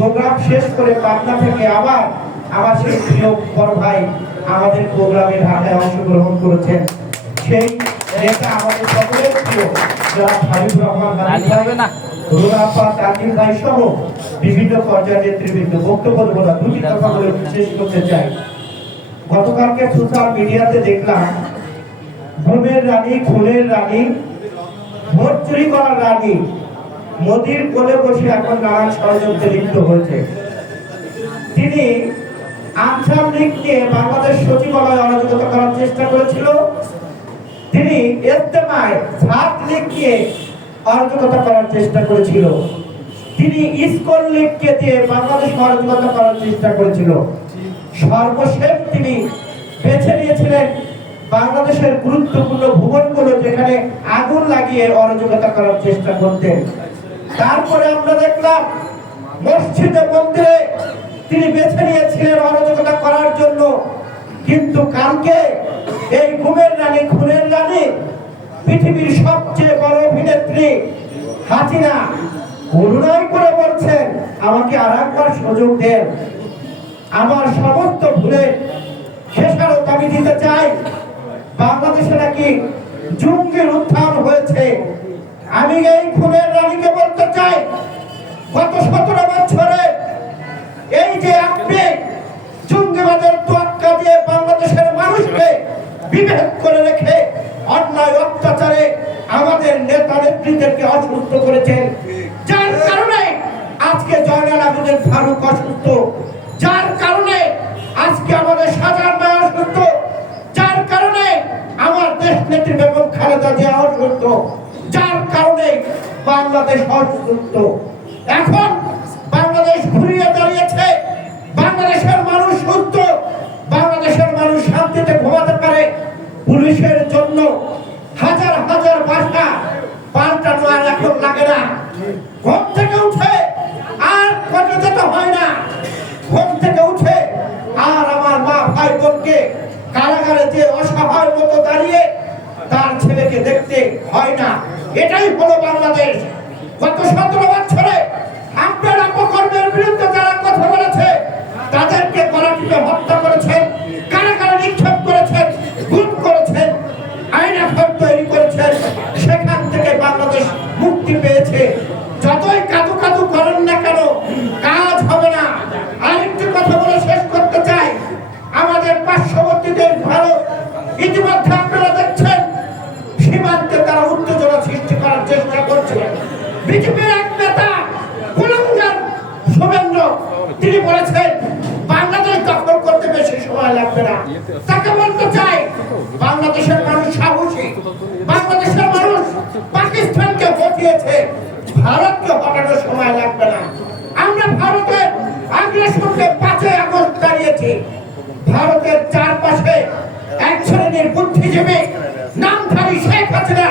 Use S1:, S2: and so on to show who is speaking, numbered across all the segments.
S1: Programme শেষ করে পাবনা থেকে আবার আমার সেই প্রিয় বড় ভাই আমাদের প্রোগ্রামে ঢাকায় অংশগ্রহণ করেছেন। সেই নেতা আমাদের সকলের প্রিয় যারা হাবিবুর রহমান গান্ধী ভাই ভাই সহ বিভিন্ন পর্যায়ের নেতৃবৃন্দ। বক্তব্য দেবো না দুটি কথা বলে শেষ করতে চাই। গতকালকে সোশ্যাল মিডিয়াতে দেখলাম ঘুমের রানী খুনের রানী ভোট চুরি করার রানী মোদির কোলে বসে এখন নানান ষড়যন্ত্রে লিপ্ত হয়েছে। তিনি আনসার লীগ নিয়ে বাংলাদেশ সচিবালয় অরাজকতা করার চেষ্টা করেছিল। তিনি ইস্তেমায় ছাত্র লীগ নিয়ে অরাজকতা করার চেষ্টা করেছিল। তিনি লীগকে দিয়ে বাংলাদেশ অরাজকতা করার চেষ্টা করেছিল। সর্বশেষ তিনি বেছে নিয়েছিলেন বাংলাদেশের গুরুত্বপূর্ণ ভুবনগুলো যেখানে আগুন লাগিয়ে অরাজকতা করার চেষ্টা করতেন। তারপরে আমরা দেখলাম, মসজিদে, মন্দিরে তিনি বেছে নিয়েছিলেন অরাজকতা করার জন্য। কিন্তু কালকে এই ঘুমের রানী, খুনের রানী, পৃথিবীর সবচেয়ে বড় অভিনেত্রী হাসিনা করুণাই করে বলছেন, আমাকে আর একবার সুযোগ দেন। আমার সমস্ত ভুলে খেসারত আমি দিতে চাই। বাংলাদেশে নাকি জঙ্গির উত্থান হয়েছে। আমি এই খুনের রানীকে বলতে চাই, গত সতেরো বছরে এই যে আপনি জঙ্গিবাদের তোয়াক্কা দিয়ে বাংলাদেশের মানুষকে বিভেদ করে রেখে অন্যায় অত্যাচারে আমাদের নেতা নেত্রীদেরকে অসুস্থ করেছেন, যার কারণে আজকে জয়নাল আবেদিন ফারুক অসুস্থ, যার কারণে আজকে আমাদের সাজার ভাই অসুস্থ, যার কারণে আমার দেশ নেত্রী বেগম খালেদা জিয়া অসুস্থ। যার কারণে বাংলাদেশ অসুস্থ এখন বাংলাদেশ ঘুরিয়ে দাঁড়িয়েছে। বাংলাদেশের মানুষ সুস্থ বাংলাদেশের মানুষ শান্তিতে ঘুমাতে পারে। পুলিশের জন্য হাজার হাজার বাসা পাল্টানো আর এখন লাগে না। ঘুম থেকে উঠে আর কোর্টে যেতে হয় না। ঘুম থেকে উঠে আর আমার মা ভাই বোনকে কারাগারে যে অসহায় মতো দাঁড়িয়ে তার ছেলেকে দেখতে হয় না। এটাই হলো বাংলাদেশ। গত সতেরো বিজেপির এক নেতা, কুলঙ্গার শুভেন্দ্র তিনি বলেছেন, বাংলাদেশ দখল করতে বেশি সময় লাগবে না। তাকে বলতে চাই, বাংলাদেশের মানুষ সাহসী। বাংলাদেশের মানুষ পাকিস্তানকে হটিয়েছে ভারতকে হটানোর সময় লাগবে না। আমরা ভারতের আগ্রাসনকে পাঁচই আগস্ট দাঁড়িয়েছি। ভারতের চারপাশে এক শ্রেণির বুদ্ধিজীবী, নামধারী শেখ হাসিনা,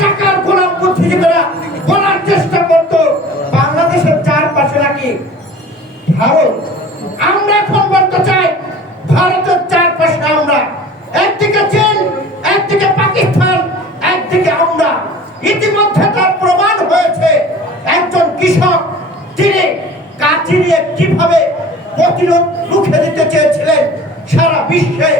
S1: টাকার গোলাম বুদ্ধিজীবীরা ইতিমধ্যে তার প্রমাণ হয়েছে একজন কৃষক তিনি কাঠি নিয়ে কীভাবে প্রতিরোধ রুখে দিতে চেয়েছিলেন সারা বিশ্বে।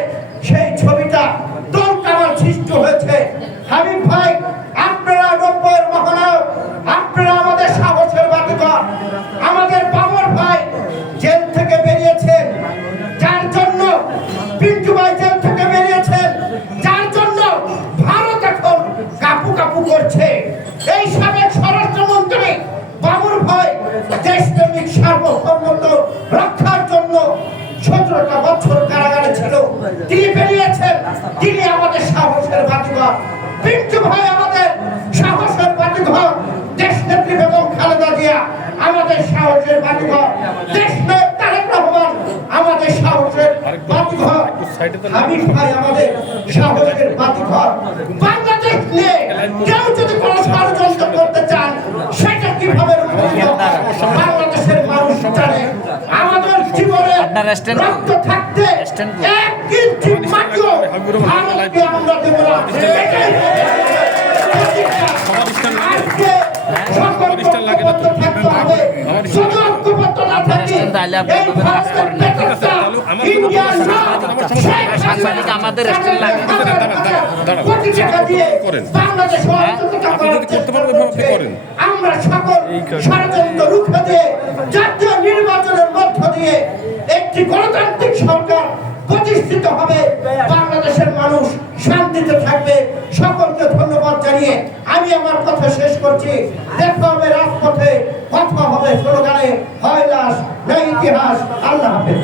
S1: কাপু করছে। এই সাবেক স্বরাষ্ট্রমন্ত্রী বাবুর ভাই দেশপ্রেমিক সার্বভৌমত্ব রক্ষার জন্য সতেরোটা বছর কারাগারে ছিল। তিনি বেরিয়েছেন তিনি আমাদের সাহসের বাতিঘর। পিন্টু ভাই আমাদের সাহসের বাতিঘর। দেশ নেত্রী বেগম খালেদা জিয়া আমাদের সাহসের বাতিঘর। দেশ নায়ক তারেক রহমান আমাদের সাহসের বাতিঘর হাবিব ভাই আমাদের সাহসের বাতিঘর বাংলাদেশ নিয়ে কেউ যদি কোনো ষড়যন্ত্র করতে চান সেটা কীভাবে হয়? বাংলাদেশের মানুষ জানে আমাদের জীবনে রক্ত থাকতে এক ইঞ্চি মাটিও ভারতকে আমরা দেব না এটাই আজকে সকল ঐক্যবদ্ধ থাকতে হবে। শুধু ঐক্যবদ্ধ না থেকে এই ভারতের
S2: করেন না।
S1: পেট্রোলটা
S3: আমার
S1: ইন্ডিয়ার
S3: কথা
S1: নাম,
S3: বলার
S1: শেখ
S2: সাংবাদিক আমাদের রেস্টুরেন্ট লাগে।
S1: হাজার
S3: দাঁড়ান,
S1: হাজার
S3: দাঁড়ান, দাঁড়ান।
S1: কোটি টাকা দিয়ে
S3: করেন। আপনি যদি করতে পারেন, ওইভাবে আপনি করেন।
S1: আমরা সকল ষড়যন্ত্র রুখে দিয়ে জাতীয় নির্বাচনের মধ্য দিয়ে একটি গণতান্ত্রিক সরকার প্রতিষ্ঠিত হবে বাংলাদেশের মানুষ শান্তিতে থাকবে সকলকে ধন্যবাদ জানিয়ে আমি আমার কথা শেষ করছি দেখা হবে রাজপথে কথা হবে স্লোগানে হয় লাশ না ইতিহাস আল্লাহ হাফেজ